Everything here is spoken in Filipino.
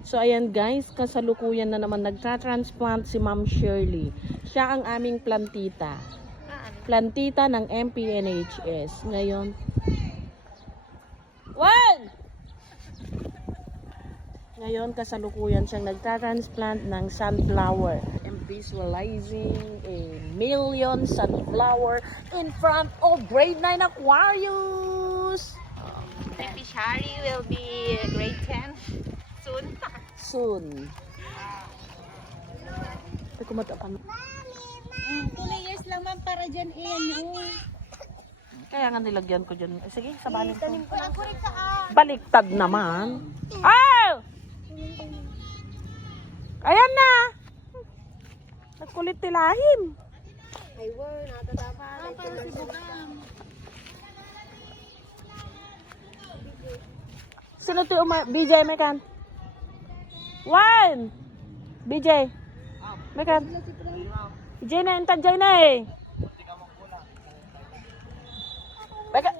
So ayan guys, kasalukuyan na naman nagtra-transplant si Ma'am Shirley. Siya ang aming plantita. Plantita ng MPNHS. Ngayon, ngayon kasalukuyan siyang nagtra-transplant ng sunflower. And visualizing a million sunflower in front of grade 9 Aquarius. Baby Shari will be grade 10 soon. Soon. Ito kumata pa. 2 years lang man para dyan yun. Kaya nga nilagyan ko dyan. Sige, sabanin ko. Walang kurik sa Baliktad naman. Oh! Ayan na! Nagkulit tilahim. Ay, wow, natatama. Para si Bugam. Sino ito BJ Mekan? One! BJ. Mekan. BJ na, intad dyan na eh. Mekan.